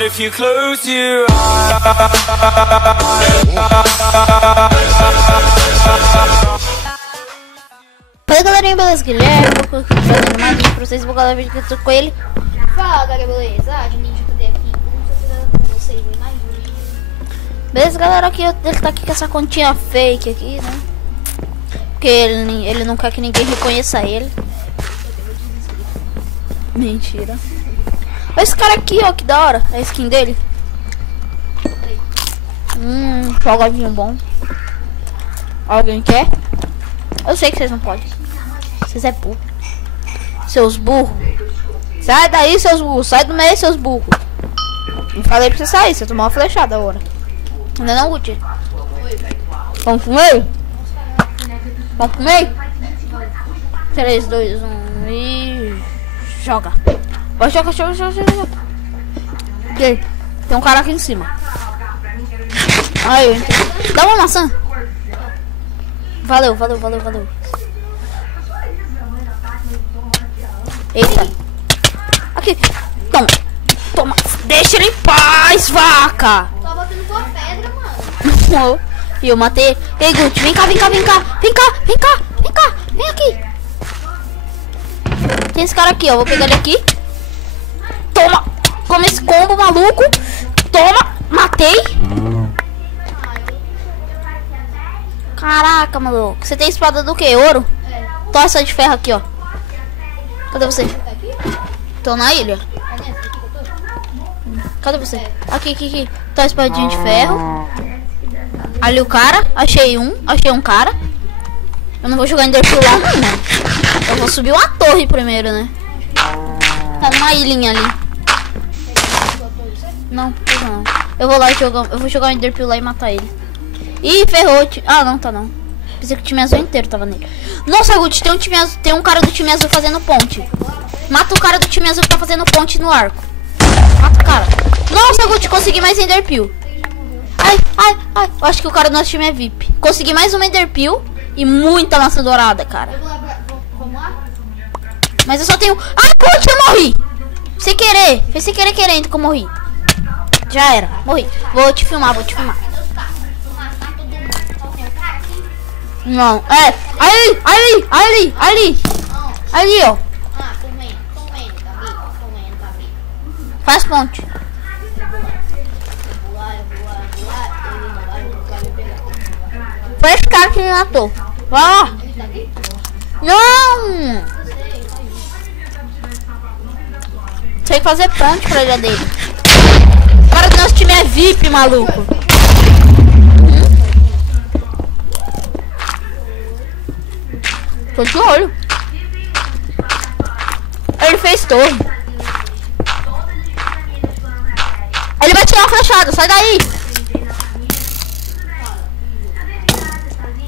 But if you close your eyes. Fala galerinha, beleza? Guilherme, vou fazendo mais vídeo pra vocês, vou gravar vídeo que eu tô com ele. Fala galera, beleza? A gente tá aqui com vocês mais um vídeo. Beleza galera, aqui ele tá aqui com essa continha fake aqui, né? Porque ele não quer que ninguém reconheça ele. Mentira. Olha esse cara aqui, ó, que da hora, a skin dele. Jogadinho bom. Alguém quer? Eu sei que vocês não podem. Vocês é burro. Seus burros. Sai daí, seus burros. Sai do meio, seus burros. Não falei pra você sair. Você tomou uma flechada agora. Ainda não, Guti? Vamos pro meio? Vamos pro meio? 3, 2, 1 e... joga. Vai, joga. Ok. Tem um cara aqui em cima. Aí, dá uma maçã. Valeu. Eita. Aqui. Toma. Deixa ele em paz, vaca. Tô botando tua pedra, mano. E eu matei. Ei, Guti, vem cá. Vem aqui. Tem esse cara aqui, ó. Vou pegar ele aqui. Toma. Toma esse combo, maluco. Toma. Matei. Caraca, maluco. Você tem espada do que? Ouro? É. Toma essa de ferro aqui, ó. Cadê você? Tô na ilha. Cadê você? Aqui. Tá a espadinha de ferro. Ali o cara. Achei um cara. Eu não vou jogar Enderpearl lá, não, mano. Eu vou subir uma torre primeiro, né? Tá numa ilhinha ali. Não. Eu vou lá jogar. Eu vou jogar o Enderpearl lá e matar ele. Ih, ferrou. Ah, não, tá não. Pensei que o time azul inteiro tava nele. Nossa, Guti, tem um cara do time azul fazendo ponte. Mata o cara do time azul que tá fazendo ponte no arco. Mata o cara. Nossa, Guti, consegui mais Enderpearl. Ai. Eu acho que o cara do nosso time é VIP. Consegui mais um Enderpearl e muita maçã dourada, cara. Vamos lá? Mas eu só tenho... Ai, Guti, eu morri. Sem querer. Foi sem querer querendo que eu morri. Já era. Morri. Vou te filmar. Não, é. Ali, ó. Comendo, tá vivo. Faz ponte. Eu vou lá, ele não vai me pegar. Foi esse cara que me matou. Vai lá. Ele tá aqui? Não. Tem que fazer ponte pra ilha dele. O cara do nosso time é VIP, maluco. Tô de olho. Ele fez torre. Ele vai tirar uma flechada, sai daí.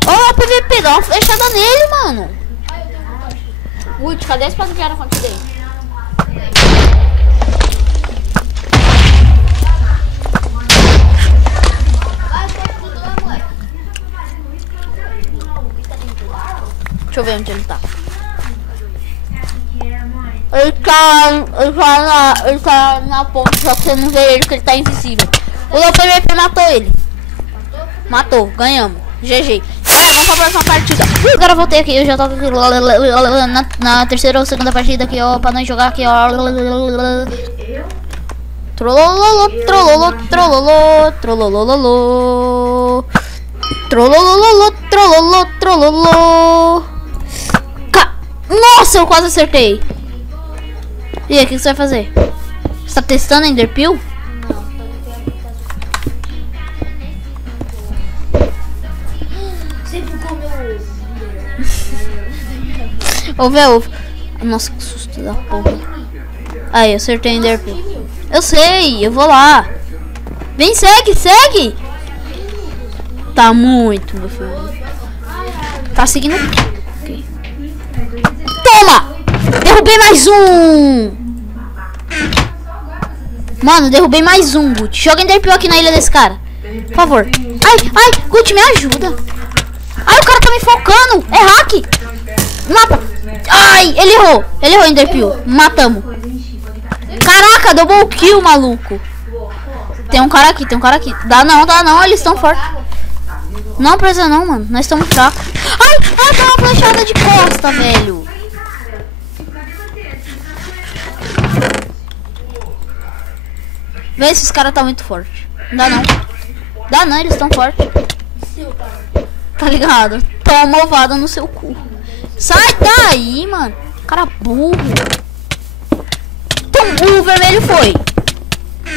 Ô, PVP, dá uma flechada nele, mano. Ui, cadê a espada que era a fonte dele? Deixa eu ver onde ele tá. Ele tá na ponte, só que você não vê ele porque ele tá invisível. O meu PVP matou ele. Matou, ganhamos. GG. Vamos pra próxima partida. Agora eu voltei aqui, eu já tô aqui na terceira ou segunda partida aqui, ó, pra nós jogar aqui, ó. Trolololo. Nossa, eu quase acertei. E aí, o que você vai fazer? Você tá testando Enderpearl? Você bugou meu ovo. Ovo é ovo. Nossa, que susto da porra. Aí, acertei Enderpearl. Eu sei, eu vou lá. Vem, segue. Tá muito, meu filho. Tá seguindo. Okay. Toma! Derrubei mais um! Mano, derrubei mais um, Guti. Joga Enderpearl aqui na ilha desse cara. Por favor. Ai, Guti, me ajuda. Ai, o cara tá me focando. É hack. Mata. Ai, ele errou. Enderpearl. Matamos. Caraca, double kill, maluco. Tem um cara aqui, Dá não, eles estão fortes. Não precisa não, mano. Nós estamos fracos. Ai, tá uma flechada de costa, velho. Vê, esses caras tá muito forte. Dá não, eles estão fortes. Tá ligado? Toma ovada no seu cu. Sai daí, mano. Cara burro. Tão burro, o vermelho foi.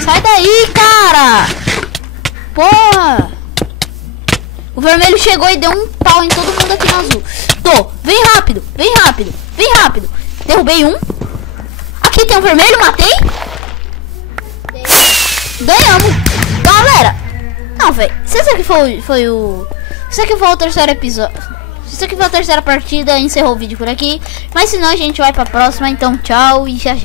Sai daí, cara. Porra. O vermelho chegou e deu um pau em todo mundo aqui no azul. Vem rápido. Derrubei um. Aqui tem um vermelho, matei. Ganhamos. Galera. Não, velho. Se esse aqui foi o... Se esse aqui foi o terceiro episódio... Se isso aqui foi a terceira partida, encerrou o vídeo por aqui. Mas se não, a gente vai pra próxima. Então, tchau e já.